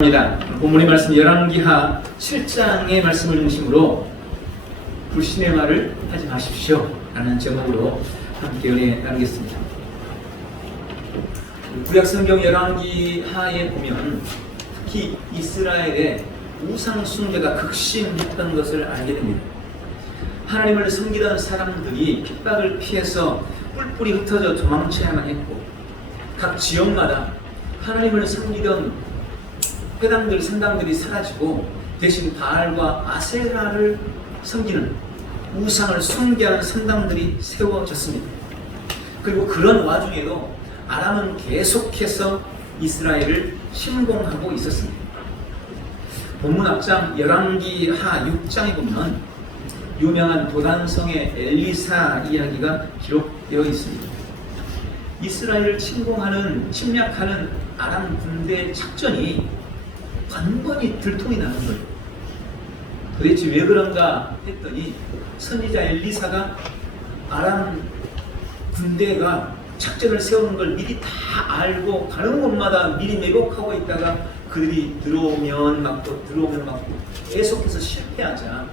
본문의 말씀 열왕기하 7장의 말씀을 중심으로 불신의 말을 하지 마십시오 라는 제목으로 함께 은혜 나누겠습니다. 구약성경 열왕기하에 보면 특히 이스라엘의 우상 숭배가 극심했던 것을 알게 됩니다. 하나님을 섬기던 사람들이 핍박을 피해서 뿔뿔이 흩어져 도망쳐야만 했고, 각 지역마다 하나님을 섬기던 회당들, 성당들이 사라지고 대신 바알과 아세라를 섬기는, 우상을 숭배하는 성당들이 세워졌습니다. 그리고 그런 와중에도 아람은 계속해서 이스라엘을 침공하고 있었습니다. 본문 앞장 열왕기하 6장에 보면 유명한 도단성의 엘리사 이야기가 기록되어 있습니다. 이스라엘을 침략하는 아람 군대의 작전이 번번이 들통이 나는 거예요. 도대체 왜 그런가 했더니 선지자 엘리사가 아람 군대가 작전을 세우는 걸 미리 다 알고 가는 곳마다 미리 매복하고 있다가 그들이 들어오면 막고 들어오면 막고 계속해서 실패하자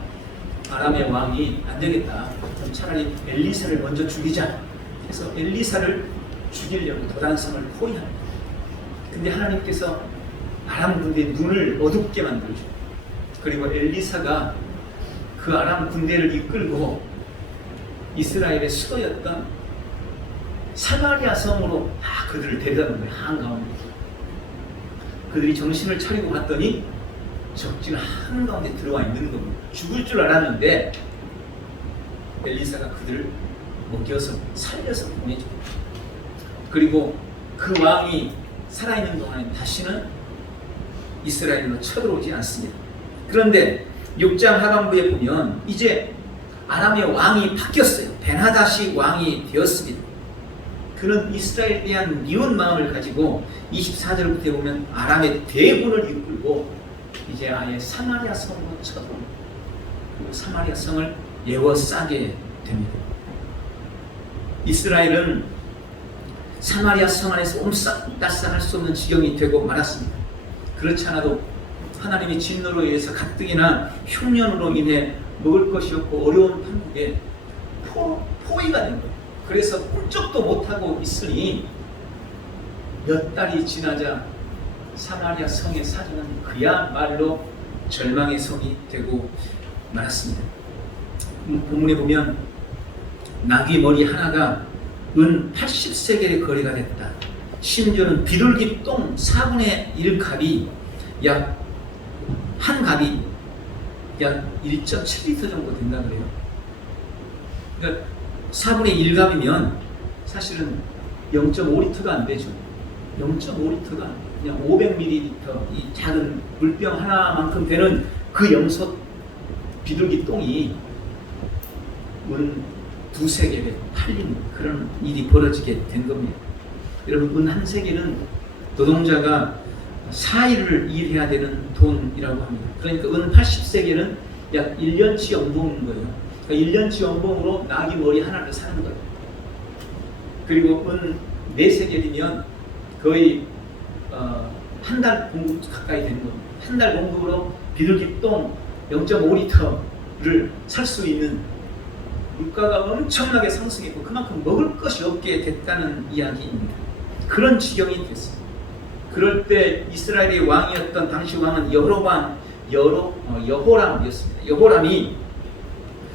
아람의 왕이 안 되겠다, 그럼 차라리 엘리사를 먼저 죽이자 해서 엘리사를 죽이려고 도단성을 포위합니다. 근데 하나님께서 아람 군대의 눈을 어둡게 만들죠. 그리고 엘리사가 그 아람 군대를 이끌고 이스라엘의 수도였던 사마리아 성으로 다 그들을 데려가는 거예요. 한가운데. 그들이 정신을 차리고 봤더니 적지가 한가운데 들어와 있는 겁니다. 죽을 줄 알았는데 엘리사가 그들을 먹여서 살려서 보내죠. 그리고 그 왕이 살아있는 동안에 다시는 이스라엘로 쳐들어오지 않습니다. 그런데 6장 하반부에 보면 이제 아람의 왕이 바뀌었어요. 벤하닷이 왕이 되었습니다. 그는 이스라엘에 대한 미운 마음을 가지고 24절부터 보면 아람의 대군을 이끌고 이제 아예 사마리아 성으로 쳐들어옵니다. 그리고 사마리아 성을 에워싸게 됩니다. 이스라엘은 사마리아 성 안에서 옴싹달싹할 수 없는 지경이 되고 말았습니다. 그렇지 않아도 하나님의 진노로 인해서 가뜩이나 흉년으로 인해 먹을 것이 없고 어려운 판국에 포위가 된 거예요. 그래서 꿈쩍도 못하고 있으니 몇 달이 지나자 사마리아 성의 사정은 그야말로 절망의 성이 되고 말았습니다. 본문에 보면 나귀 머리 하나가 은 80세겔의 거래가 됐다. 심지어는 비둘기 똥 4분의 1갑이 한 갑이 약 1.7리터 정도 된다 그래요. 그러니까 4분의 1갑이면 사실은 0.5리터가 안 되죠. 0.5리터가 그냥 500ml 이 작은 물병 하나만큼 되는 그 염소 비둘기 똥이 은 두세 개에 팔린 그런 일이 벌어지게 된 겁니다. 여러분, 은 한 세겔은 노동자가 4일을 일해야 되는 돈이라고 합니다. 그러니까 은 80세겔은 약 1년치 연봉인 거예요. 그러니까 1년치 연봉으로 나귀 머리 하나를 사는 거예요. 그리고 은 4세겔이면 거의 한 달 공급 가까이 되는 겁니다. 한 달 공급으로 비둘기 똥 0.5리터를 살 수 있는, 물가가 엄청나게 상승했고 그만큼 먹을 것이 없게 됐다는 이야기입니다. 그런 지경이 됐습니다. 그럴 때 이스라엘의 왕이었던 당시 왕은 여호람이었습니다. 여호람이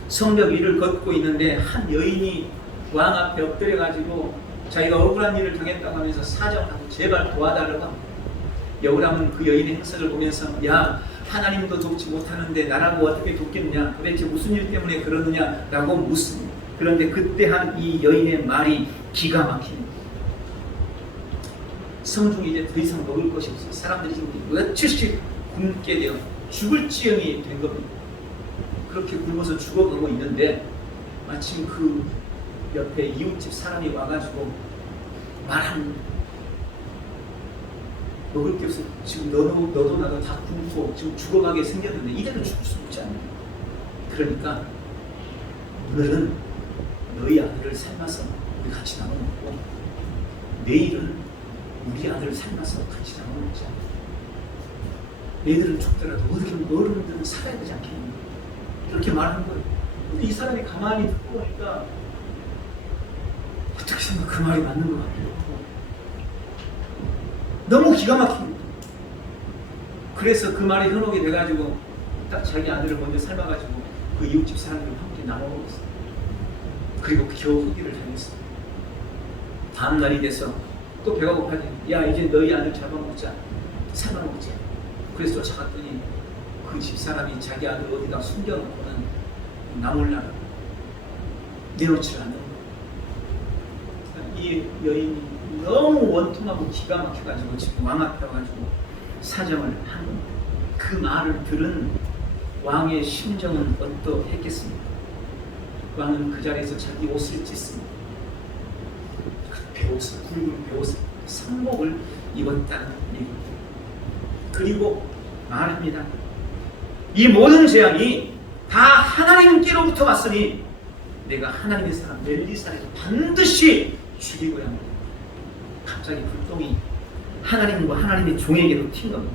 성벽 위를 걷고 있는데 한 여인이 왕 앞에 엎드려 가지고 자기가 억울한 일을 당했다고 하면서 사정하고 제발 도와달라고 합니다. 여호람은 그 여인의 행색을 보면서 야, 하나님도 돕지 못하는데 나라고 어떻게 돕겠냐, 도대체 무슨 일 때문에 그러느냐 라고 묻습니다. 그런데 그때 한 이 여인의 말이 기가 막힙니다. 성중에 이제 더 이상 먹을 것이 없어요. 사람들이 지금 며칠씩 굶게 되어 죽을 지경이 된 겁니다. 그렇게 굶어서 죽어가고 있는데 마침 그 옆에 이웃집 사람이 와가지고 말합니다. 먹을 게 없어. 지금 너도 나도 다 굶고 지금 죽어가게 생겼는데 이대로 죽을 수 없지 않냐. 그러니까 오늘은 너희 아들을 삶아서 우리 같이 나눠 먹고 내일은 우리 아들 삶아서 같이 나눠 먹자. 애들은 죽더라도 어떻게든 어른들은 살아야 되지 않겠냐, 이렇게 말하는 거예요. 근데 이 사람이 가만히 듣고 보니까 어떻게 생각 그 말이 맞는 것 같기도 하고 너무 기가 막힙니다. 그래서 그 말이 현혹이 돼가지고 딱 자기 아들을 먼저 삶아가지고 그 이웃집 사람들과 함께 나눠 먹었어요. 그리고 겨우 흡기를 당했어요. 다음 날이 돼서 또 배가 고파지. 야, 이제 너희 아들 잡아먹자, 삶아먹자. 그래서 쫓아갔더니 그 집사람이 자기 아들 어디다 숨겨놓고는 나몰라라 내놓지를 않는 거예요. 이 여인이 너무 원통하고 기가 막혀가지고 지금 왕 앞에 와가지고 사정을 한 겁니다. 그 말을 들은 왕의 심정은 어떠했겠습니까? 왕은 그 자리에서 자기 옷을 찢습니다. 그 베옷을, 굵은 베옷을, 상복을 입었다는 얘기입니다. 그리고 말합니다. 이 모든 재앙이 다 하나님께로부터 왔으니 내가 하나님의 사람 엘리사를 반드시 죽이고야 합니다. 갑자기 불똥이 하나님과 하나님의 종에게로 튄 겁니다.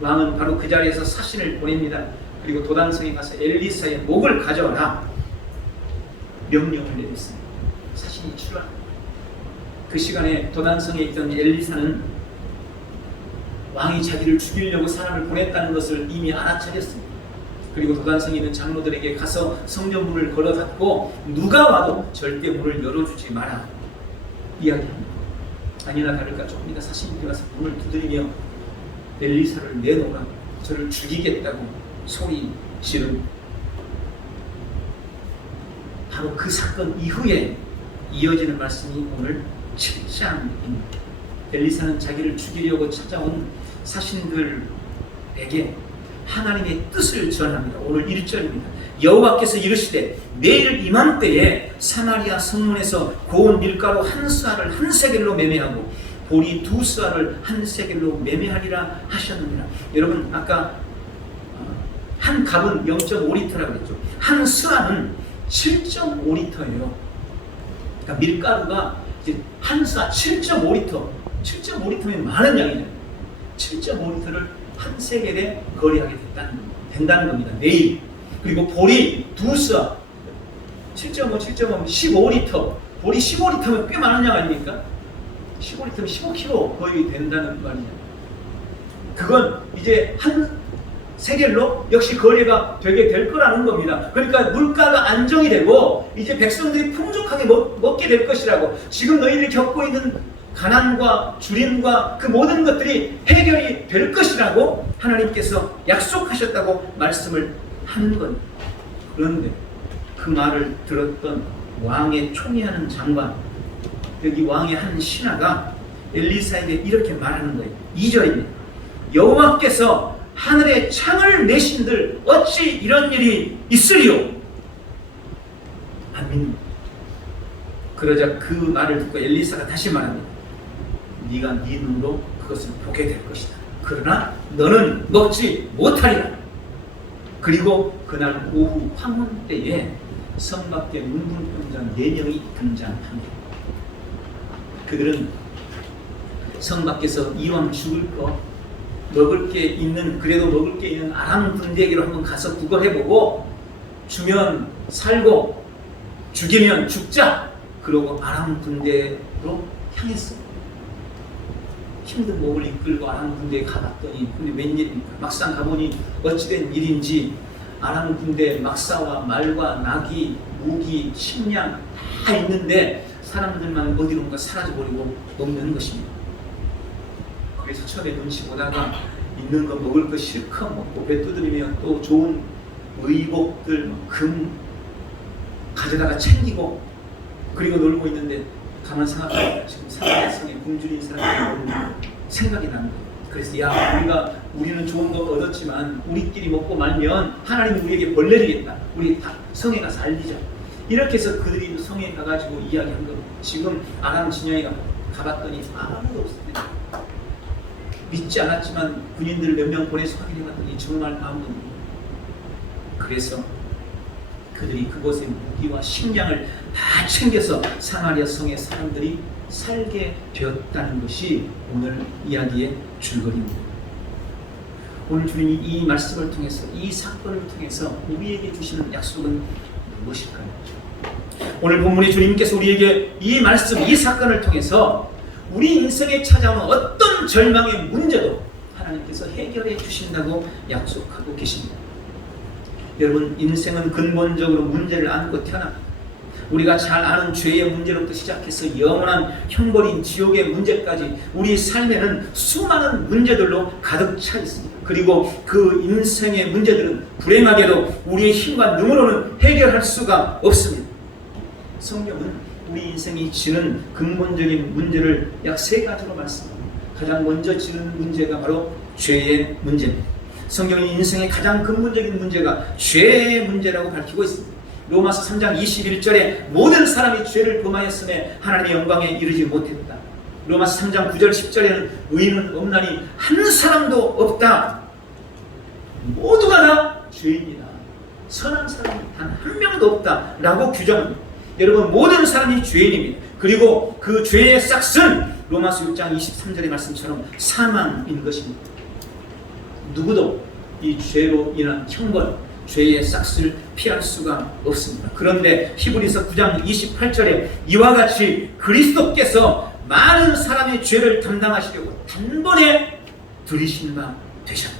왕은 바로 그 자리에서 사신을 보냅니다. 그리고 도단성에 가서 엘리사의 목을 가져와라 명령을 내렸습니다. 사신이 출하합니다. 그 시간에 도단성에 있던 엘리사는 왕이 자기를 죽이려고 사람을 보냈다는 것을 이미 알아차렸습니다. 그리고 도단성에 있는 장로들에게 가서 성전 문을 걸어 닫고 누가 와도 절대 문을 열어주지 마라 이야기합니다. 아니나 다를까 조금 이따 사신이 와서 문을 두드리며 엘리사를 내놓으라, 저를 죽이겠다고 소리 지릅니다. 바로 그 사건 이후에 이어지는 말씀이 오늘 7장입니다. 엘리사는 자기를 죽이려고 찾아온 사신들에게 하나님의 뜻을 전합니다. 오늘 1절입니다. 여호와께서 이르시되 내일 이맘때에 사마리아 성문에서 고운 밀가루 한 쌀을 한 세겔로 매매하고 보리 두 쌀을 한 세겔로 매매하리라 하셨느니라. 여러분 아까 한 갑은 0.5리터라고 했죠. 한 스아는 7.5리터예요. 그러니까 밀가루가 이제 한 쌀 7.5리터. 7.5리터면 많은 양이잖아요. 7.5리터를 한 세겔에 거래하게 된다는 겁니다. 내일. 그리고 보리 두 쌀 7.5, 15리터. 보리 15리터면 꽤 많은 양 아닙니까? 15리터면 15kg 거의 된다는 말이죠. 그건 이제 한 세겔로 역시 거래가 되게 될 거라는 겁니다. 그러니까 물가가 안정이 되고 이제 백성들이 풍족하게 먹게 될 것이라고. 지금 너희들이 겪고 있는 가난과 주림과 그 모든 것들이 해결이 될 것이라고 하나님께서 약속하셨다고 말씀을 하는 겁니다. 그런데 그 말을 들었던 왕의 총애하는 장관, 여기 왕의 한 신하가 엘리사에게 이렇게 말하는 거예요. 2절입니다. 여호와께서 하늘에 창을 내신들 어찌 이런 일이 있으리요? 안 믿습니다. 그러자 그 말을 듣고 엘리사가 다시 말합니다. 네가 네 눈으로 그것을 보게 될 것이다. 그러나 너는 먹지 못하리라. 그리고 그날 오후 황혼 때에 성 밖에 문둥병자 4명이 등장합니다. 그들은 성 밖에서 이왕 죽을 거 먹을 게 있는, 그래도 먹을 게 있는 아람 군대에게로 한번 가서 구걸해보고 주면 살고 죽이면 죽자. 그러고 아람 군대로 향했어요. 힘든 몸을 이끌고 아람 군대에 가봤더니 근데 웬일입니까? 막상 가보니 어찌된 일인지 아람 군대 막사와 말과 나귀, 무기, 식량 다 있는데 사람들만 어디론가 사라져버리고 없는 것입니다. 그래서 처음에 눈치 보다가 있는 거 먹을 거 실컷 먹고 배 두드리며 또 좋은 의복들, 금 가져다가 챙기고 그리고 놀고 있는데 가만 생각하니까 지금 사마리아 성에 굶주린 사람들이 생각이 납니다. 그래서 야, 우리는 좋은 거 얻었지만 우리끼리 먹고 말면 하나님이 우리에게 벌 내리겠다. 우리 다 성에 가서 알리자. 이렇게 해서 그들이 성에 가가지고 이야기한 겁니다. 지금 아람 진영에 가봤더니 아무도 없습니다. 믿지 않았지만 군인들 몇 명 보내서 확인해봤더니 정말 아무도 없습니다. 그래서 그들이 그곳에 무기와 식량을 다 챙겨서 사마리아 성의 사람들이 살게 되었다는 것이 오늘 이야기의 줄거리입니다. 오늘 주님이 이 말씀을 통해서, 이 사건을 통해서 우리에게 주시는 약속은 무엇일까요? 오늘 본문의 주님께서 우리에게 이 말씀, 이 사건을 통해서 우리 인생에 찾아오는 어떤 절망의 문제도 하나님께서 해결해 주신다고 약속하고 계십니다. 여러분, 인생은 근본적으로 문제를 안고 태어납니다. 우리가 잘 아는 죄의 문제로부터 시작해서 영원한 형벌인 지옥의 문제까지 우리 삶에는 수많은 문제들로 가득 차 있습니다. 그리고 그 인생의 문제들은 불행하게도 우리의 힘과 능으로는 해결할 수가 없습니다. 성경은 우리 인생이 지는 근본적인 문제를 약 3가지로 말씀합니다. 가장 먼저 지는 문제가 바로 죄의 문제입니다. 성경이 인생의 가장 근본적인 문제가 죄의 문제라고 밝히고 있습니다. 로마서 3장 21절에 모든 사람이 죄를 범하였음에 하나님의 영광에 이르지 못했다. 로마서 3장 9절 10절에는 의인은 없나니 한 사람도 없다. 모두가 다 죄인이다. 선한 사람이 단 한 명도 없다 라고 규정합니다. 여러분, 모든 사람이 죄인입니다. 그리고 그 죄의 싹은 로마서 6장 23절의 말씀처럼 사망인 것입니다. 누구도 이 죄로 인한 형벌, 죄의 싹을 피할 수가 없습니다. 그런데 히브리서 9장 28절에 이와 같이 그리스도께서 많은 사람의 죄를 담당하시려고 단번에 들이신 바 되셨다.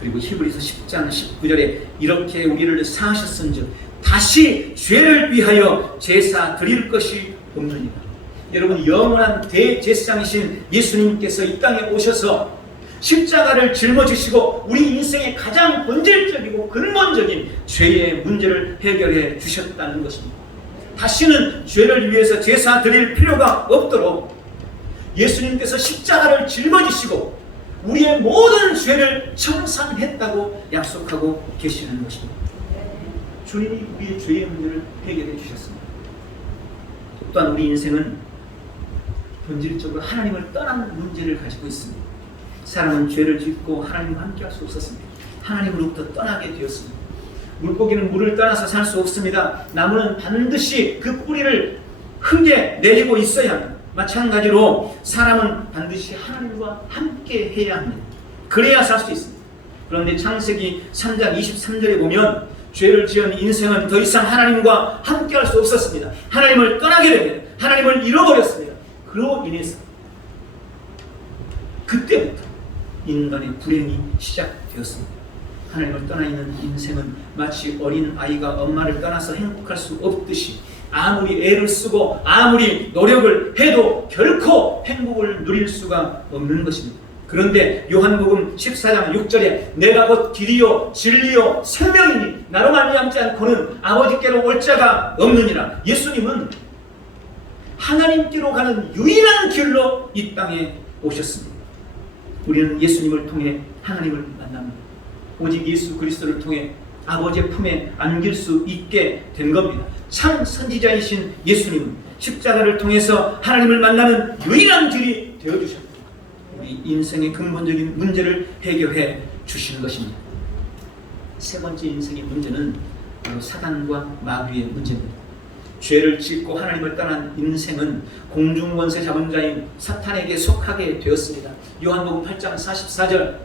그리고 히브리서 10장 19절에 이렇게 우리를 사하셨은즉 다시 죄를 위하여 제사 드릴 것이 없느니라. 여러분, 영원한 대제사장이신 예수님께서 이 땅에 오셔서 십자가를 짊어지시고 우리 인생의 가장 본질적이고 근본적인 죄의 문제를 해결해 주셨다는 것입니다. 다시는 죄를 위해서 제사 드릴 필요가 없도록 예수님께서 십자가를 짊어지시고 우리의 모든 죄를 청산했다고 약속하고 계시는 것입니다. 주님이 우리의 죄의 문제를 해결해 주셨습니다. 또한 우리 인생은 본질적으로 하나님을 떠난 문제를 가지고 있습니다. 사람은 죄를 짓고 하나님과 함께할 수 없었습니다. 하나님으로부터 떠나게 되었습니다. 물고기는 물을 떠나서 살 수 없습니다. 나무는 반드시 그 뿌리를 흙에 내리고 있어야 합니다. 마찬가지로 사람은 반드시 하나님과 함께 해야 합니다. 그래야 살 수 있습니다. 그런데 창세기 3장 23절에 보면 죄를 지은 인생은 더 이상 하나님과 함께할 수 없었습니다. 하나님을 떠나게 됩니다. 하나님을 잃어버렸습니다. 그로 인해서 그때부터 인간의 불행이 시작되었습니다. 하나님을 떠나 있는 인생은 마치 어린 아이가 엄마를 떠나서 행복할 수 없듯이 아무리 애를 쓰고 아무리 노력을 해도 결코 행복을 누릴 수가 없는 것입니다. 그런데 요한복음 14장 6절에 내가 곧 길이요 진리요 생명이니 나로 말미암지 않고는 아버지께로 올 자가 없느니라. 예수님은 하나님께로 가는 유일한 길로 이 땅에 오셨습니다. 우리는 예수님을 통해 하나님을 만납니다. 오직 예수 그리스도를 통해 아버지의 품에 안길 수 있게 된 겁니다. 참 선지자이신 예수님은 십자가를 통해서 하나님을 만나는 유일한 길이 되어주셨습니다. 우리 인생의 근본적인 문제를 해결해 주시는 것입니다. 세 번째 인생의 문제는 바로 사단과 마귀의 문제입니다. 죄를 짓고 하나님을 떠난 인생은 공중권세 잡은 자인 사탄에게 속하게 되었습니다. 요한복음 8장 44절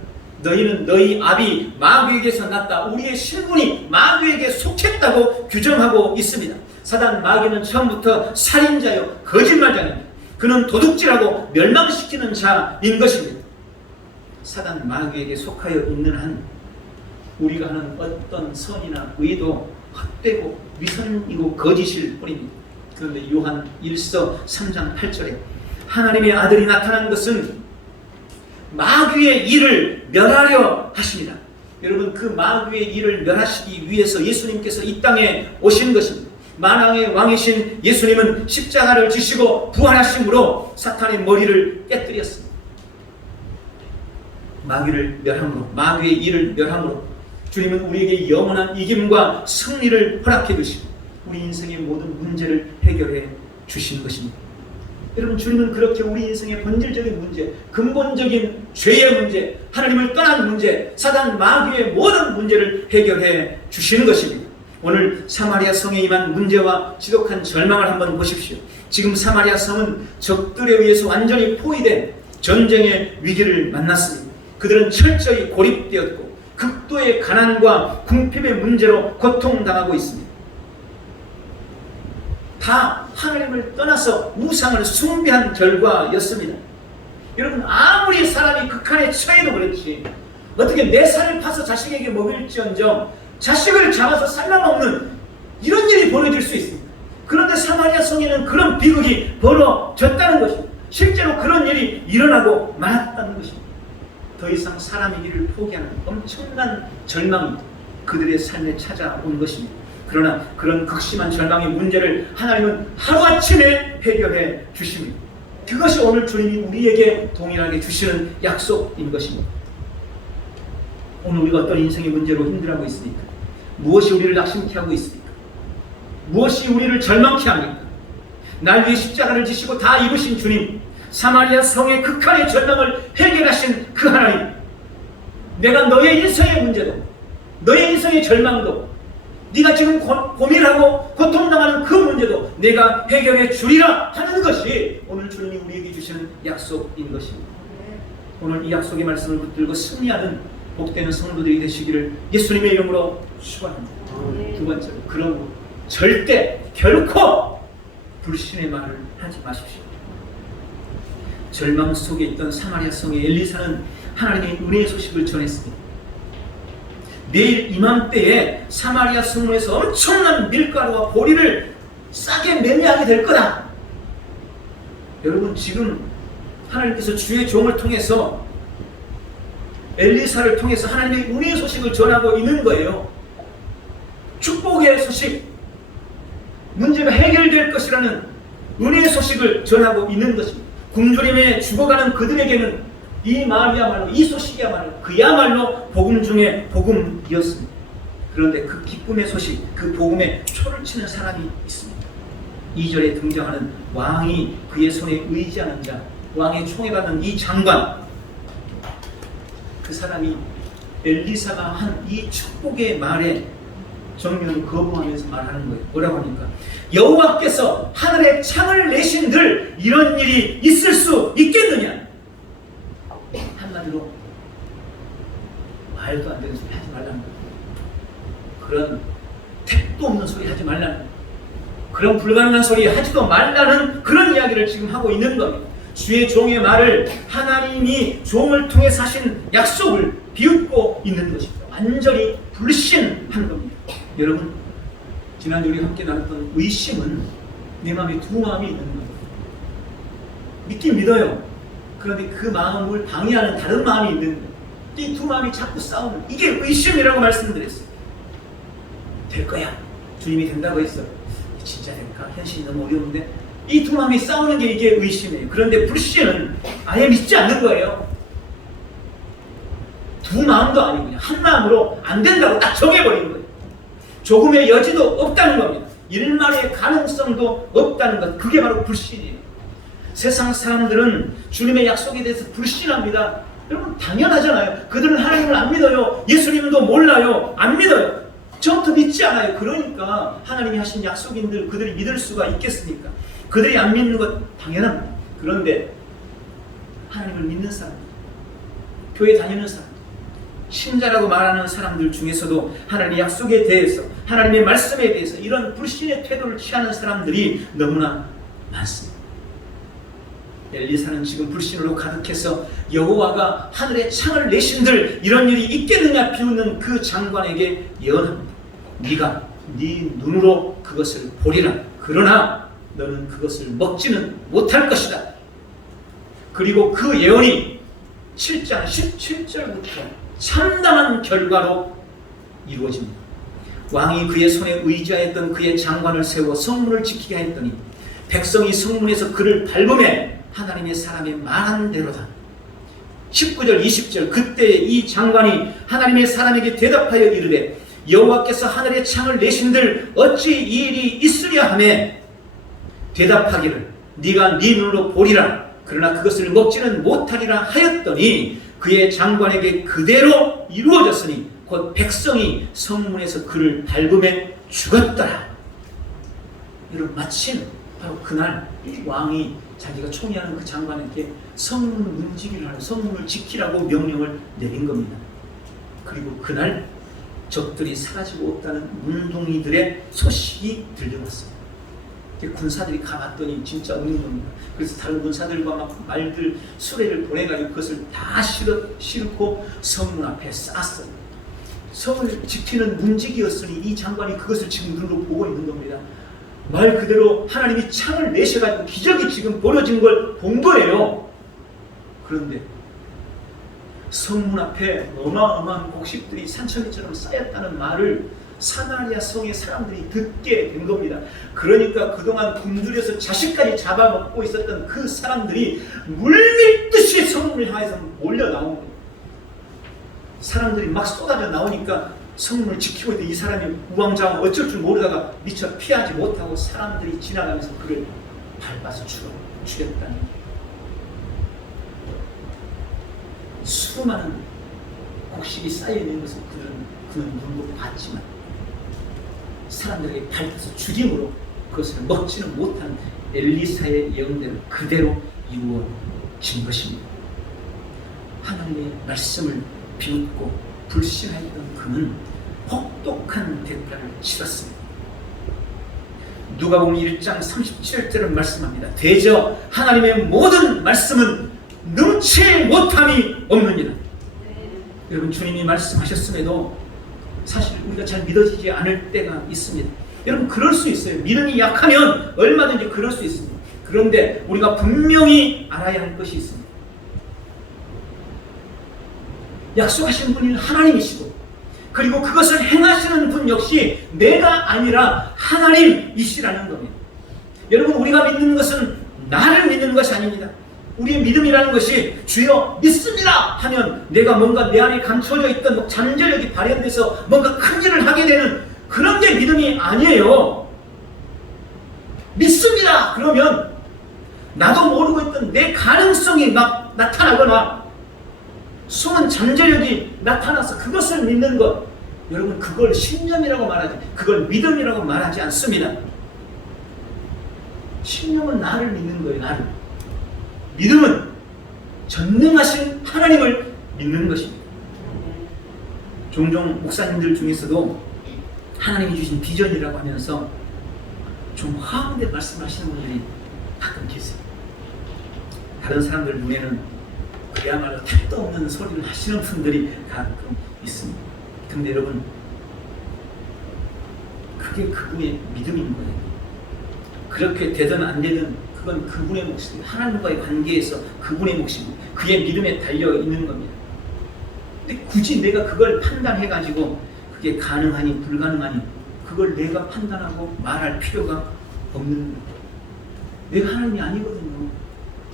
너희는 너희 아비 마귀에게서 났다. 우리의 신분이 마귀에게 속했다고 규정하고 있습니다. 사단 마귀는 처음부터 살인자요 거짓말자입니다. 그는 도둑질하고 멸망시키는 자인 것입니다. 사단 마귀에게 속하여 있는 한 우리가 하는 어떤 선이나 의도 헛되고 위선이고 거짓일 뿐입니다. 그런데 요한 1서 3장 8절에 하나님의 아들이 나타난 것은 마귀의 일을 멸하려 하십니다. 여러분, 그 마귀의 일을 멸하시기 위해서 예수님께서 이 땅에 오신 것입니다. 만왕의 왕이신 예수님은 십자가를 지시고 부활하심으로 사탄의 머리를 깨뜨렸습니다. 마귀를 멸함으로, 마귀의 일을 멸함으로 주님은 우리에게 영원한 이김과 승리를 허락해 주시고 우리 인생의 모든 문제를 해결해 주시는 것입니다. 여러분, 주님은 그렇게 우리 인생의 본질적인 문제, 근본적인 죄의 문제, 하나님을 떠난 문제, 사단 마귀의 모든 문제를 해결해 주시는 것입니다. 오늘 사마리아 성에 임한 문제와 지독한 절망을 한번 보십시오. 지금 사마리아 성은 적들에 의해서 완전히 포위된 전쟁의 위기를 만났습니다. 그들은 철저히 고립되었고 극도의 가난과 궁핍의 문제로 고통당하고 있습니다. 다 하나님을 떠나서 우상을 숭배한 결과였습니다. 여러분, 아무리 사람이 극한에 처해도 그렇지, 어떻게 내 살을 파서 자식에게 먹일지언정 자식을 잡아서 삶아먹는 이런 일이 벌어질 수 있습니다. 그런데 사마리아 성에는 그런 비극이 벌어졌다는 것입니다. 실제로 그런 일이 일어나고 말았다는 것입니다. 더 이상 사람이기를 포기하는 엄청난 절망이 그들의 삶에 찾아온 것입니다. 그러나 그런 극심한 절망의 문제를 하나님은 하루아침에 해결해 주십니다. 그것이 오늘 주님이 우리에게 동일하게 주시는 약속인 것입니다. 오늘 우리가 어떤 인생의 문제로 힘들어하고 있습니까? 무엇이 우리를 낙심케 하고 있습니까? 무엇이 우리를 절망케 합니까? 날 위해 십자가를 지시고 다 이루신 주님, 사마리아 성의 극한의 절망을 해결하신 그 하나님, 내가 너의 인생의 문제도, 너의 인생의 절망도, 네가 지금 고민하고 고통당하는 그 문제도 내가 해결해 주리라 하는 것이 오늘 주님이 우리에게 주시는 약속인 것입니다. 오늘 이 약속의 말씀을 붙들고 승리하는 복되는 성도들이 되시기를 예수님의 이름으로 축원합니다. 두 번째로, 그러므로 절대 결코 불신의 말을 하지 마십시오. 절망 속에 있던 사마리아 성의 엘리사는 하나님의 은혜의 소식을 전했습니다. 내일 이맘때에 사마리아 성문에서 엄청난 밀가루와 보리를 싸게 매매하게 될 거다. 여러분, 지금 하나님께서 주의 종을 통해서, 엘리사를 통해서 하나님의 은혜의 소식을 전하고 있는 거예요. 축복의 소식, 문제가 해결될 것이라는 은혜의 소식을 전하고 있는 것입니다. 굶주림에 죽어가는 그들에게는 이 말이야말로, 이 소식이야말로 그야말로 복음 중에 복음이었습니다. 그런데 그 기쁨의 소식, 그 복음에 초를 치는 사람이 있습니다. 2절에 등장하는 왕이 그의 손에 의지하는 자, 왕의 총애받는 이 장관, 그 사람이 엘리사가 한 이 축복의 말에 정면 거부하면서 말하는 거예요. 뭐라고 합니까? 여호와께서 하늘에 창을 내신들 이런 일이 있을 수 있겠느냐? 한마디로 말도 안 되는 소리 하지 말라는 거예요. 그런 택도 없는 소리 하지 말라는 거예요. 그런 불가능한 소리 하지도 말라는 그런 이야기를 지금 하고 있는 겁니다. 주의 종의 말을 하나님이 종을 통해 하신 약속을 비웃고 있는 것입니다. 완전히 불신한 겁니다. 여러분, 지난주 우리 함께 나눴던 의심은 내 마음에 두 마음이 있는 겁니다. 믿긴 믿어요. 그런데 그 마음을 방해하는 다른 마음이 있는 거예요. 이 두 마음이 자꾸 싸우는, 이게 의심이라고 말씀드렸어요. 될 거야. 주님이 된다고 했어. 진짜 될까? 현실이 너무 어려운데. 이 두 마음이 싸우는 게 이게 의심이에요. 그런데 불신은 아예 믿지 않는 거예요. 두 마음도 아니고 그냥 한 마음으로 안 된다고 딱 정해버리는 거예요. 조금의 여지도 없다는 겁니다. 일말의 가능성도 없다는 것. 그게 바로 불신이에요. 세상 사람들은 주님의 약속에 대해서 불신합니다. 여러분, 당연하잖아요. 그들은 하나님을 안 믿어요. 예수님도 몰라요. 안 믿어요. 처음부터 믿지 않아요. 그러니까 하나님이 하신 약속인들 그들이 믿을 수가 있겠습니까? 그들이 안 믿는 것 당연합니다. 그런데 하나님을 믿는 사람, 교회 다니는 사람, 신자라고 말하는 사람들 중에서도 하나님의 약속에 대해서, 하나님의 말씀에 대해서 이런 불신의 태도를 취하는 사람들이 너무나 많습니다. 엘리사는 지금 불신으로 가득해서 여호와가 하늘에 창을 내신들 이런 일이 있겠느냐 비웃는 그 장관에게 예언합니다. 네가 네 눈으로 그것을 보리라. 그러나 너는 그것을 먹지는 못할 것이다. 그리고 그 예언이 7장 17절부터 참담한 결과로 이루어집니다. 왕이 그의 손에 의지하였던 그의 장관을 세워 성문을 지키게 하였더니 백성이 성문에서 그를 밟음에 하나님의 사람이 말한 대로다. 19절 20절 그때 이 장관이 하나님의 사람에게 대답하여 이르되 여호와께서 하늘에 창을 내신들 어찌 이 일이 있으랴 하며 대답하기를 네가 네 눈으로 보리라. 그러나 그것을 먹지는 못하리라 하였더니 그의 장관에게 그대로 이루어졌으니 곧 백성이 성문에서 그를 밟음에 죽었더라. 여러분, 마침 바로 그날 왕이 자기가 총애하는 그 장관에게 성문 문지기를 하고 성문을 지키라고 명령을 내린 겁니다. 그리고 그날 적들이 사라지고 없다는 문둥이들의 소식이 들려왔어요. 군사들이 가봤더니 진짜 없는 겁니다. 그래서 다른 군사들과 막 말들 수레를 보내가지고 그것을 다 싣고 성문 앞에 쌌어요. 성을 지키는 문지기였으니 이 장관이 그것을 지금 눈으로 보고 있는 겁니다. 말 그대로 하나님이 창을 내셔가지고 기적이 지금 벌어진 걸 본 거예요. 그런데 성문 앞에 어마어마한 곡식들이 산처리처럼 쌓였다는 말을 사마리아 성의 사람들이 듣게 된 겁니다. 그러니까 그동안 굶주려서 자식까지 잡아먹고 있었던 그 사람들이 물밀듯이 성문을 향해서 몰려 나온 거예요. 사람들이 막 쏟아져 나오니까 성문을 지키고 있던 이 사람이 우왕좌왕 어쩔 줄 모르다가 미처 피하지 못하고 사람들이 지나가면서 그를 밟아서 죽였다는 거예요. 수많은 곡식이 쌓여있는 것을 그는 눈으로 봤지만 사람들에게 밟아서 죽임으로 그것을 먹지는 못한 엘리사의 예언대로 그대로 이루어진 것입니다. 하나님의 말씀을 비웃고 불신하였던 그는 혹독한 대가를 치렀습니다. 누가복음 1장 37절을 말씀합니다. 대저 하나님의 모든 말씀은 능치 못함이 없느니라. 여러분, 주님이 말씀하셨음에도 사실 우리가 잘 믿어지지 않을 때가 있습니다. 여러분, 그럴 수 있어요. 믿음이 약하면 얼마든지 그럴 수 있습니다. 그런데 우리가 분명히 알아야 할 것이 있습니다. 약속하신 분이 하나님이시고, 그리고 그것을 행하시는 분 역시 내가 아니라 하나님이시라는 겁니다. 여러분, 우리가 믿는 것은 나를 믿는 것이 아닙니다. 우리의 믿음이라는 것이 주여 믿습니다 하면 내가 뭔가 내 안에 감춰져 있던 잠재력이 발현돼서 뭔가 큰 일을 하게 되는 그런 게 믿음이 아니에요. 믿습니다 그러면 나도 모르고 있던 내 가능성이 막 나타나거나 숨은 잠재력이 나타나서 그것을 믿는 것, 여러분, 그걸 신념이라고 말하지, 그걸 믿음이라고 말하지 않습니다. 신념은 나를 믿는 거예요. 나를. 믿음은 전능하신 하나님을 믿는 것입니다. 종종 목사님들 중에서도 하나님이 주신 비전이라고 하면서 좀 화한데 말씀하시는 분들이 가끔 계세요. 다른 사람들 눈에는 그야말로 택도 없는 소리를 하시는 분들이 가끔 있습니다. 근데 여러분, 그게 그분의 믿음인 거예요. 그렇게 되든 안 되든 그건 그분의 몫이고 하나님과의 관계에서 그분의 몫이고 그의 믿음에 달려 있는 겁니다. 근데 굳이 내가 그걸 판단해가지고 그게 가능하니 불가능하니 그걸 내가 판단하고 말할 필요가 없는 거예요. 내가 하나님이 아니거든요.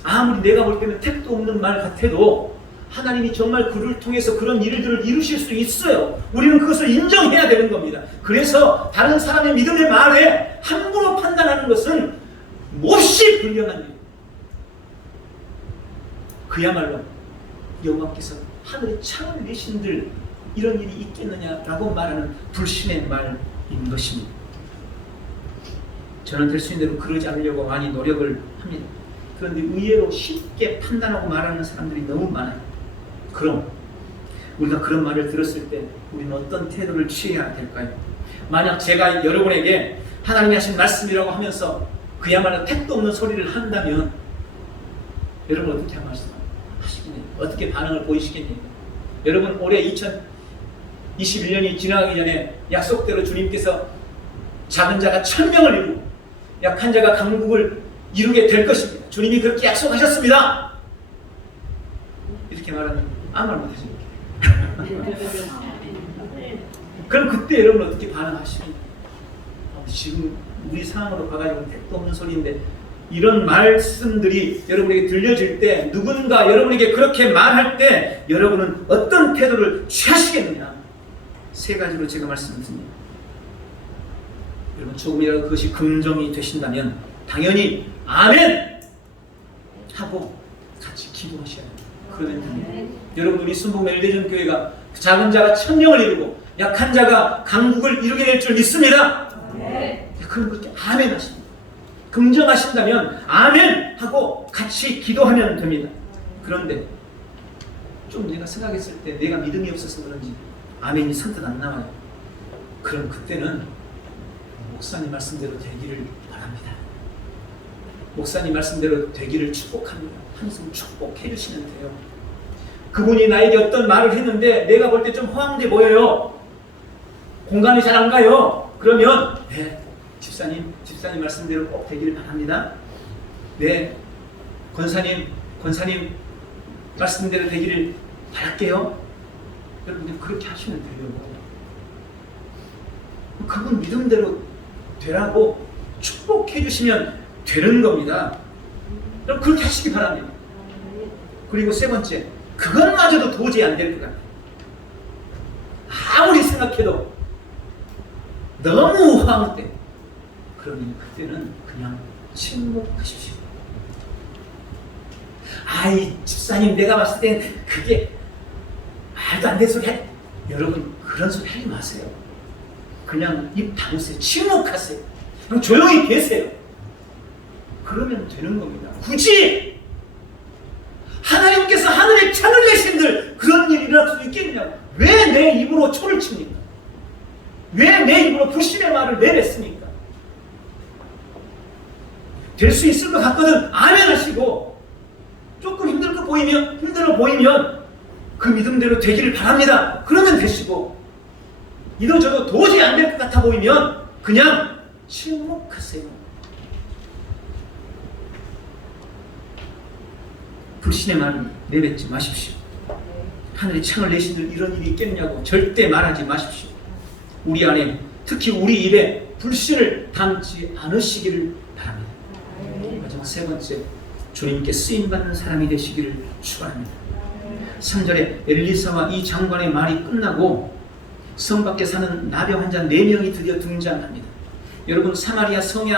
아무리 내가 볼 때는 택도 없는 말 같아도 하나님이 정말 그를 통해서 그런 일들을 이루실 수 있어요. 우리는 그것을 인정해야 되는 겁니다. 그래서 다른 사람의 믿음의 말에 함부로 판단하는 것은 몹시 불경한 일. 그야말로 여호와께서 하늘에 창을 내신들 이런 일이 있겠느냐라고 말하는 불신의 말인 것입니다. 저는 될 수 있는 대로 그러지 않으려고 많이 노력을 합니다. 그런데 의외로 쉽게 판단하고 말하는 사람들이 너무 많아요. 그럼 우리가 그런 말을 들었을 때 우리는 어떤 태도를 취해야 될까요? 만약 제가 여러분에게 하나님이 하신 말씀이라고 하면서 그야말로 택도 없는 소리를 한다면 여러분 어떻게 말씀하시겠네요? 어떻게 반응을 보이시겠네요? 여러분, 올해 2021년이 지나가기 전에 약속대로 주님께서 작은 자가 1000명을 이루고 약한 자가 강국을 이루게 될 것입니다. 주님이 그렇게 약속하셨습니다. 이렇게 말하면 아무 말 못하십니까? 그럼 그때 여러분 어떻게 반응하십니까? 지금 우리 상황으로 봐가지고 택도 없는 소리인데 이런 말씀들이 여러분에게 들려질 때 누군가 여러분에게 그렇게 말할 때 여러분은 어떤 태도를 취하시겠느냐? 세 가지로 제가 말씀드립니다. 여러분, 조금이라도 그것이 긍정이 되신다면 당연히 아멘 하고 같이 기도하셔야 합니다. 그러면 됩니다. 여러분, 우리 순복면일대전 교회가 작은 자가 1000명을 이루고 약한 자가 강국을 이루게 될 줄 믿습니다. 그럼 그렇게 아멘 하십니다. 긍정하신다면 아멘 하고 같이 기도하면 됩니다. 그런데 좀 내가 생각했을 때 내가 믿음이 없어서 그런지 아멘이 선뜻 안 나와요. 그럼 그때는 목사님 말씀대로 되기를 바랍니다. 목사님 말씀대로 되기를 축복합니다. 항상 축복해 주시면 돼요. 그분이 나에게 어떤 말을 했는데 내가 볼 때 좀 허황돼 보여요. 공감이 잘 안 가요. 그러면 네, 집사님 말씀대로 꼭 되기를 바랍니다. 네, 권사님 말씀대로 되기를 바랄게요. 여러분들 그렇게 하시면 돼요. 그분 믿음대로 되라고 축복해 주시면 되는 겁니다. 여러분 그렇게 하시기 바랍니다. 그리고 세 번째, 그것마저도 도저히 안 될 것 같아요. 아무리 생각해도 너무 허황돼. 그러니 그때는 그냥 침묵하십시오. 아이 집사님 내가 봤을 땐 그게 말도 안 되는 소리 해. 여러분 그런 소리 하지 마세요. 그냥 입 다무세요. 침묵하세요. 그냥 조용히 계세요. 그러면 되는 겁니다. 굳이 하나님께서 하늘에 창을 내신들 그런 일이 일어날 수 있겠냐고. 왜 내 입으로 초를 칩니까? 왜 내 입으로 불신의 말을 내뱉습니까? 될 수 있을 것 같거든 아멘 하시고, 조금 힘들어 보이면 그 믿음대로 되기를 바랍니다. 그러면 되시고, 이도저도 도저히 안 될 것 같아 보이면 그냥 침묵하세요. 불신의 말을 내뱉지 마십시오. 하늘에 창을 내신 이런 일이 있겠냐고 절대 말하지 마십시오. 우리 안에, 특히 우리 입에 불신을 담지 않으시기를 바랍니다. 마지막 세 번째, 주님께 쓰임받는 사람이 되시기를 축원합니다. 3절에 엘리사와 이 장관의 말이 끝나고 성 밖에 사는 나병 환자 4명이 드디어 등장합니다. 여러분 사마리아 성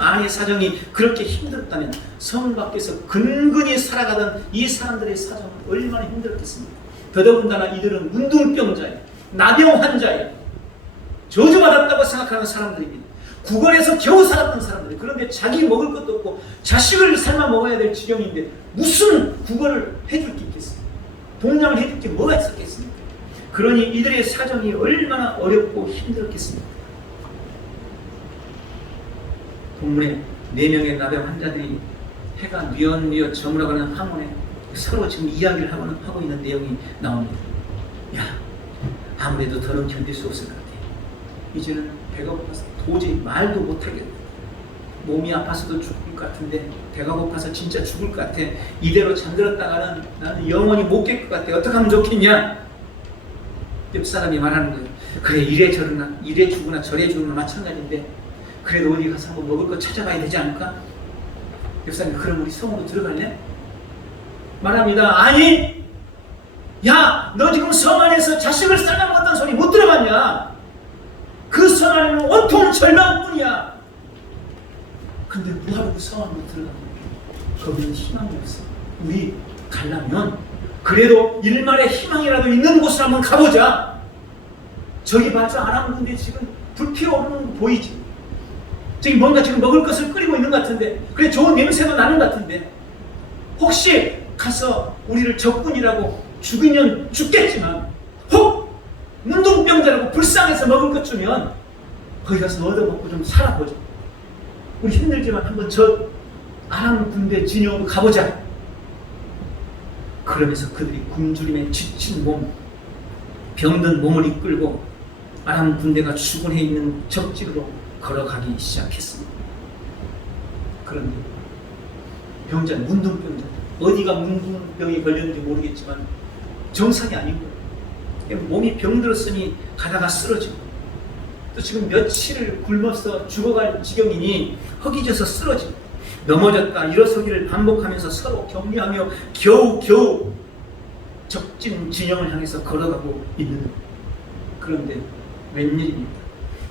안의 사정이 그렇게 힘들었다면 성 밖에서 근근히 살아가던 이 사람들의 사정은 얼마나 힘들었겠습니까? 더더군다나 이들은 문둥병자예요. 나병 환자예요. 저주받았다고 생각하는 사람들입니다. 구걸에서 겨우 살았던 사람들. 그런데 자기 먹을 것도 없고 자식을 삶아 먹어야 될 지경인데 무슨 구걸을 해줄 게 있겠습니까? 동량을 해줄 게 뭐가 있었겠습니까? 그러니 이들의 사정이 얼마나 어렵고 힘들었겠습니까? 본문에 4명의 나병 환자들이 해가 뉘엿뉘엿 저물어가는 황혼에 서로 지금 이야기를 하고 있는 내용이 나옵니다. 야, 아무래도 더는 견딜 수 없을 것 같아. 이제는 배가 고파서 도저히 말도 못하겠다. 몸이 아파서도 죽을 것 같은데 배가 고파서 진짜 죽을 것 같아. 이대로 잠들었다가는 나는 영원히 못 깰 것 같아. 어떻게 하면 좋겠냐? 옆 사람이 말하는 거예요. 그래, 이래 죽으나 저래 죽으나 마찬가지인데 그래도 어디 가서 한번 먹을 거 찾아봐야 되지 않을까? 옆 사람이 그럼 우리 성으로 들어갈래? 말합니다. 아니! 야! 너 지금 성 안에서 자식을 삶아 먹었다는 소리 못 들어봤냐? 그 성 안에는 온통 절망뿐이야. 근데 뭐하러 그 성 안으로 들어가냐? 거기는 희망이 없어. 우리 가려면 그래도 일말의 희망이라도 있는 곳을 한번 가보자. 저기 봤자 아람군데 지금 불 피어오르는 거 보이지? 저기 뭔가 지금 먹을 것을 끓이고 있는 것 같은데, 그래 좋은 냄새도 나는 것 같은데, 혹시 가서 우리를 적군이라고 죽이면 죽겠지만 혹 문둥병자라고 불쌍해서 먹을 것 주면 거기 가서 얻어먹고 좀 살아보자. 우리 힘들지만 한번 저 아람 군대 진영으로 가보자. 그러면서 그들이 굶주림에 지친 몸, 병든 몸을 이끌고 아람 군대가 주둔해 있는 적지로 걸어가기 시작했습니다. 그런데 병자, 문둥병자, 어디가 문둥병이 걸렸는지 모르겠지만 정상이 아닌 거예요. 몸이 병들었으니 가다가 쓰러지고, 또 지금 며칠을 굶어서 죽어갈 지경이니 허기져서 쓰러지고, 넘어졌다 일어서기를 반복하면서 서로 격려하며 겨우 적진 진영을 향해서 걸어가고 있는 거예요. 그런데 웬일입니까?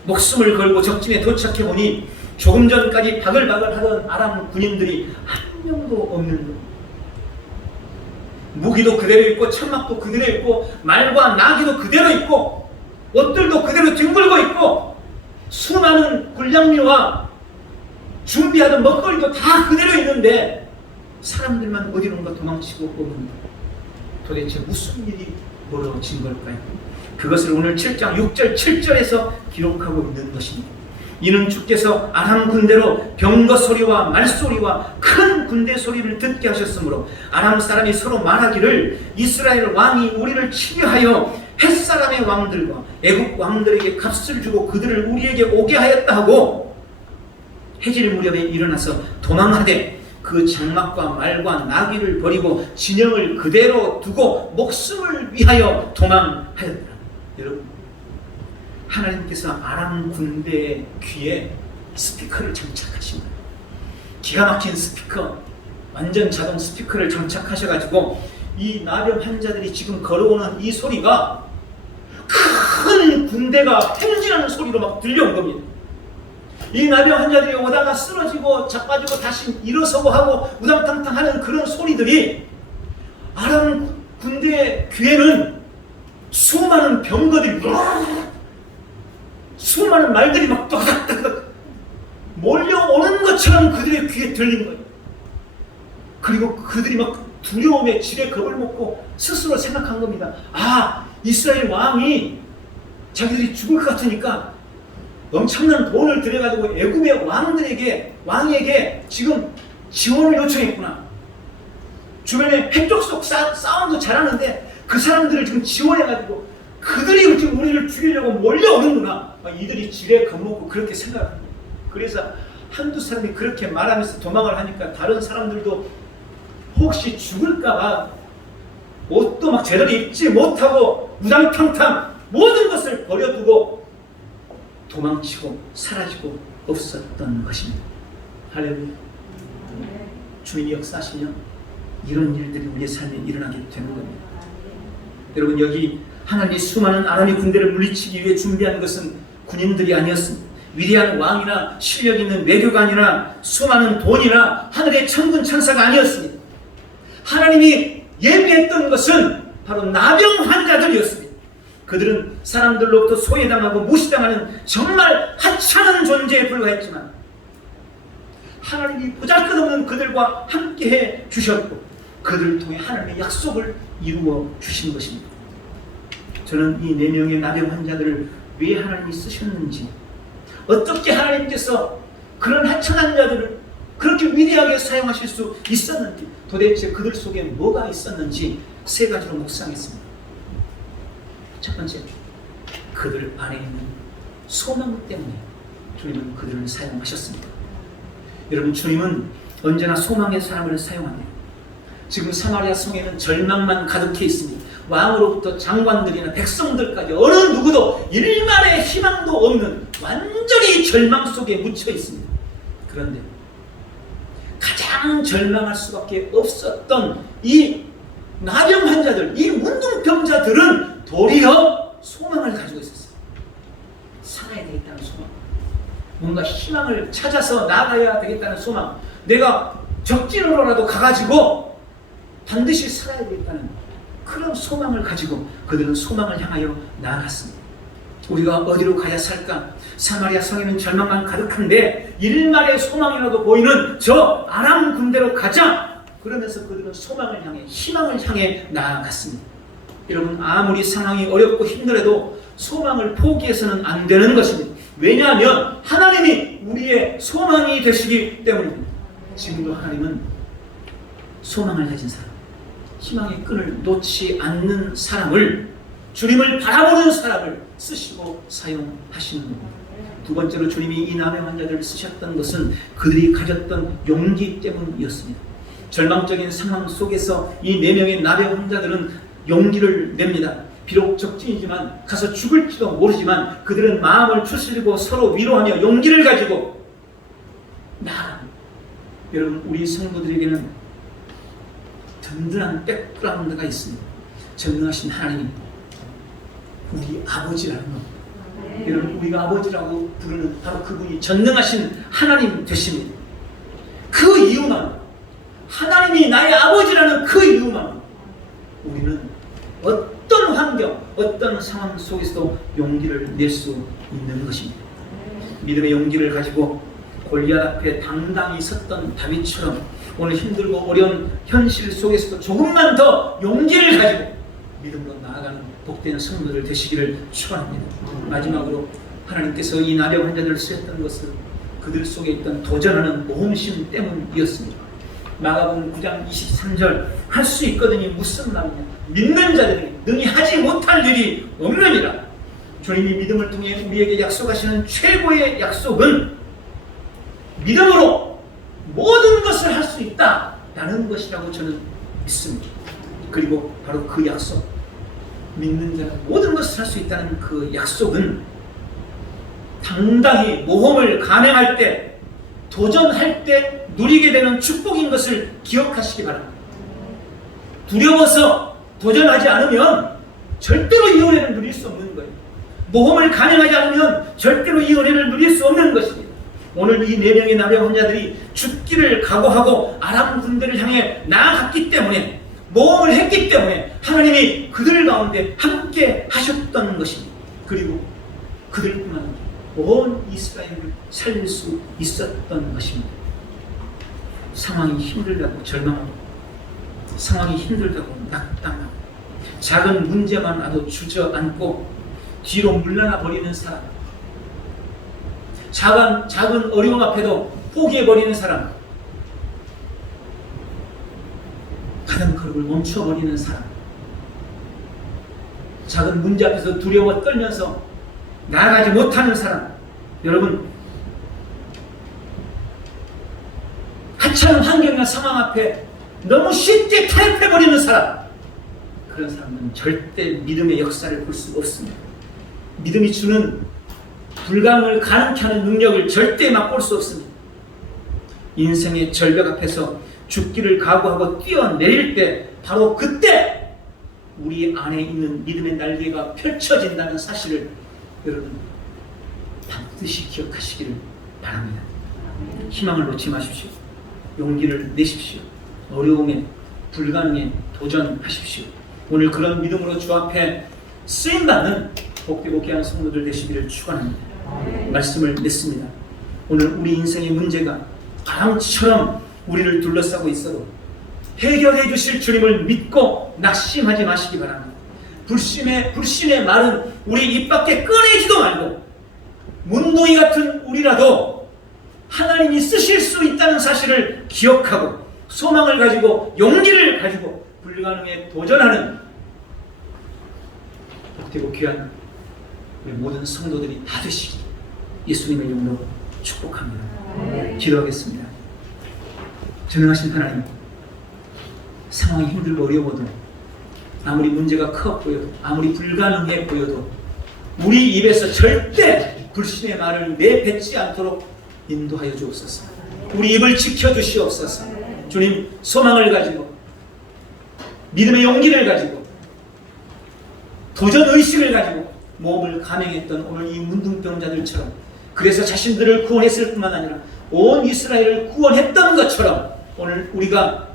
목숨을 걸고 적진에 도착해보니 조금 전까지 바글바글 하던 아람 군인들이 한 명도 없는 거예요. 무기도 그대로 있고 천막도 그대로 있고 말과 나귀도 그대로 있고 옷들도 그대로 뒹굴고 있고 수많은 군량미와 준비하던 먹거리도 다 그대로 있는데 사람들만 어디론가 도망치고 오는 도대체 무슨 일이 벌어진 걸까요? 그것을 오늘 7장 6절 7절에서 기록하고 있는 것입니다. 이는 주께서 아람 군대로 병거 소리와 말소리와 큰 군대 소리를 듣게 하셨으므로 아람 사람이 서로 말하기를 이스라엘 왕이 우리를 치려 하여 햇사람의 왕들과 애국 왕들에게 값을 주고 그들을 우리에게 오게 하였다 하고 해질 무렵에 일어나서 도망하되 그 장막과 말과 나귀를 버리고 진영을 그대로 두고 목숨을 위하여 도망하였다. 여러분, 하나님께서 아람 군대의 귀에 스피커를 장착하신 거예요. 기가 막힌 스피커, 완전 자동 스피커를 장착하셔가지고 이 나병 환자들이 지금 걸어오는 이 소리가 큰 군대가 행진하는 소리로 막 들려온 겁니다. 이 나병 환자들이 오다가 쓰러지고 자빠지고 다시 일어서고 하고 우당탕탕 하는 그런 소리들이 아람 군대의 귀에는 수많은 병거들이 수많은 말들이 막 또닥또닥 몰려오는 것처럼 그들의 귀에 들린 거예요. 그리고 그들이 막 두려움에 지레 겁을 먹고 스스로 생각한 겁니다. 아, 이스라엘 왕이 자기들이 죽을 것 같으니까 엄청난 돈을 들여가지고 애굽의 왕에게 지금 지원을 요청했구나. 주변에 핵족속 싸움도 잘하는데 그 사람들을 지금 지원해가지고 그들이 지금 우리를 죽이려고 몰려오는구나. 이들이 지레 겁먹고 그렇게 생각합니다. 그래서 한두 사람이 그렇게 말하면서 도망을 하니까 다른 사람들도 혹시 죽을까봐 옷도 막 제대로 입지 못하고 우당탕탕 모든 것을 버려두고 도망치고 사라지고 없었던 것입니다. 할렐루야. 주님이 역사하시면 이런 일들이 우리의 삶에 일어나게 되는 겁니다. 여러분, 여기 하나님이 수많은 아람의 군대를 물리치기 위해 준비한 것은 군인들이 아니었습니다. 위대한 왕이나 실력 있는 외교관이나 수많은 돈이나 하늘의 천군 천사가 아니었습니다. 하나님이 예비했던 것은 바로 나병 환자들이었습니다. 그들은 사람들로부터 소외당하고 무시당하는 정말 하찮은 존재에 불과했지만 하나님이 보잘것없는 그들과 함께해 주셨고 그들을 통해 하나님의 약속을 이루어 주신 것입니다. 저는 이 4명의 나병 환자들을 왜 하나님이 쓰셨는지, 어떻게 하나님께서 그런 하찮은 자들을 그렇게 위대하게 사용하실 수 있었는지, 도대체 그들 속에 뭐가 있었는지 3가지로 묵상했습니다. 첫 번째, 그들 안에 있는 소망 때문에 주님은 그들을 사용하셨습니다. 여러분, 주님은 언제나 소망의 사람을 사용합니다. 지금 사마리아 성에는 절망만 가득해 있습니다. 왕으로부터 장관들이나 백성들까지 어느 누구도 일말의 희망도 없는 완전히 절망 속에 묻혀 있습니다. 그런데 가장 절망할 수밖에 없었던 이 나병 환자들, 이 문둥병자들은 도리어 소망을 가지고 있었어요. 살아야 되겠다는 소망, 뭔가 희망을 찾아서 나가야 되겠다는 소망, 내가 적진으로라도 가가지고 반드시 살아야 되겠다는 그런 소망을 가지고 그들은 소망을 향하여 나아갔습니다. 우리가 어디로 가야 살까? 사마리아 성에는 절망만 가득한데 일말의 소망이라도 보이는 저 아람 군대로 가자! 그러면서 그들은 소망을 향해, 희망을 향해 나아갔습니다. 여러분, 아무리 상황이 어렵고 힘들어도 소망을 포기해서는 안 되는 것입니다. 왜냐하면 하나님이 우리의 소망이 되시기 때문입니다. 지금도 하나님은 소망을 가진 사람, 희망의 끈을 놓지 않는 사람을, 주님을 바라보는 사람을 쓰시고 사용하시는 겁니다. 두 번째로 주님이 이 나병 환자들을 쓰셨던 것은 그들이 가졌던 용기 때문이었습니다. 절망적인 상황 속에서 이 4명의 나병 환자들은 용기를 냅니다. 비록 적진이지만 가서 죽을지도 모르지만 그들은 마음을 추스리고 서로 위로하며 용기를 가지고 나아갑니다. 여러분, 우리 성도들에게는 든든한 백그라운드가 있습니다. 전능하신 하나님, 우리 아버지라는 겁니다. 여러분, 우리가 아버지라고 부르는 바로 그분이 전능하신 하나님 되십니다. 그 이유만, 하나님이 나의 아버지라는 그 이유만 우리는 어떤 환경, 어떤 상황 속에서도 용기를 낼 수 있는 것입니다. 믿음의 용기를 가지고 골리앗 앞에 당당히 섰던 다윗처럼 오늘 힘들고 어려운 현실 속에서도 조금만 더 용기를 가지고 믿음으로 나아가는 복된 성도들 되시기를 축원합니다. 마지막으로 하나님께서 이 나병 환자들을 쓰셨던 것은 그들 속에 있던 도전하는 모험심 때문이었습니다. 마가복음 9장 23절 할 수 있거든이 무슨 말이냐, 믿는 자들이 능히 하지 못할 일이 없느니라. 주님이 믿음을 통해 우리에게 약속하시는 최고의 약속은 믿음으로 모든 것을 할 수 있다라는 것이라고 저는 믿습니다. 그리고 바로 그 약속, 믿는 자는 모든 것을 할 수 있다는 그 약속은 당당히 모험을 감행할 때, 도전할 때 누리게 되는 축복인 것을 기억하시기 바랍니다. 두려워서 도전하지 않으면 절대로 이 은혜를 누릴 수 없는 거예요. 모험을 감행하지 않으면 절대로 이 은혜를 누릴 수 없는 것입니다. 오늘 이 4명의 나병 환자들이 죽기를 각오하고 아람 군대를 향해 나아갔기 때문에, 모험을 했기 때문에 하나님이 그들 가운데 함께 하셨던 것입니다. 그리고 그들뿐만 아니라 온 이스라엘을 살릴 수 있었던 것입니다. 상황이 힘들다고 절망하고, 상황이 힘들다고 낙담하고, 작은 문제만 와도 주저앉고 뒤로 물러나 버리는 사람, 작은 어려움 앞에도 포기해버리는 사람, 가는 걸음을 멈춰버리는 사람, 작은 문제 앞에서 두려워 떨면서 나아가지 못하는 사람, 여러분, 하찮은 환경이나 상황 앞에 너무 쉽게 타협해버리는 사람, 그런 사람은 절대 믿음의 역사를 볼 수 없습니다. 믿음이 주는 불가능을 가능케 하는 능력을 절대 맛볼 수 없습니다. 인생의 절벽 앞에서 죽기를 각오하고 뛰어내릴 때, 바로 그때 우리 안에 있는 믿음의 날개가 펼쳐진다는 사실을 여러분 반드시 기억하시기를 바랍니다. 희망을 놓지 마십시오. 용기를 내십시오. 어려움에, 불가능에 도전하십시오. 오늘 그런 믿음으로 주 앞에 쓰임받는 복되고 귀한 성도들 되시기를 축원합니다. 말씀을 맺습니다. 오늘 우리 인생의 문제가 바람처럼 우리를 둘러싸고 있어도 해결해 주실 주님을 믿고 낙심하지 마시기 바랍니다. 불신의 말은 우리 입 밖에 꺼내지도 말고, 문둥이 같은 우리라도 하나님이 쓰실 수 있다는 사실을 기억하고 소망을 가지고 용기를 가지고 불가능에 도전하는 복되고 귀한 우리 모든 성도들이 다 되시기 예수님의 이름으로 축복합니다. 기도하겠습니다. 전능하신 하나님, 상황이 힘들고 어려워도, 아무리 문제가 커 보여도, 아무리 불가능해 보여도 우리 입에서 절대 불신의 말을 내뱉지 않도록 인도하여 주옵소서. 우리 입을 지켜주시옵소서. 주님, 소망을 가지고, 믿음의 용기를 가지고, 도전의식을 가지고 모험을 감행했던 오늘 이 문둥병자들처럼, 그래서 자신들을 구원했을 뿐만 아니라 온 이스라엘을 구원했던 것처럼 오늘 우리가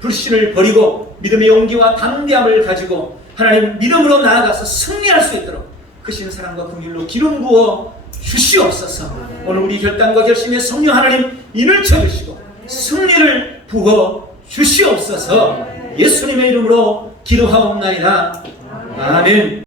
불신을 버리고 믿음의 용기와 담대함을 가지고 하나님 믿음으로 나아가서 승리할 수 있도록 크신 사랑과 긍휼로 기름 부어 주시옵소서. 오늘 우리 결단과 결심에 성령 하나님 인을 쳐주시고 승리를 부어 주시옵소서. 예수님의 이름으로 기도하옵나이다. 아멘.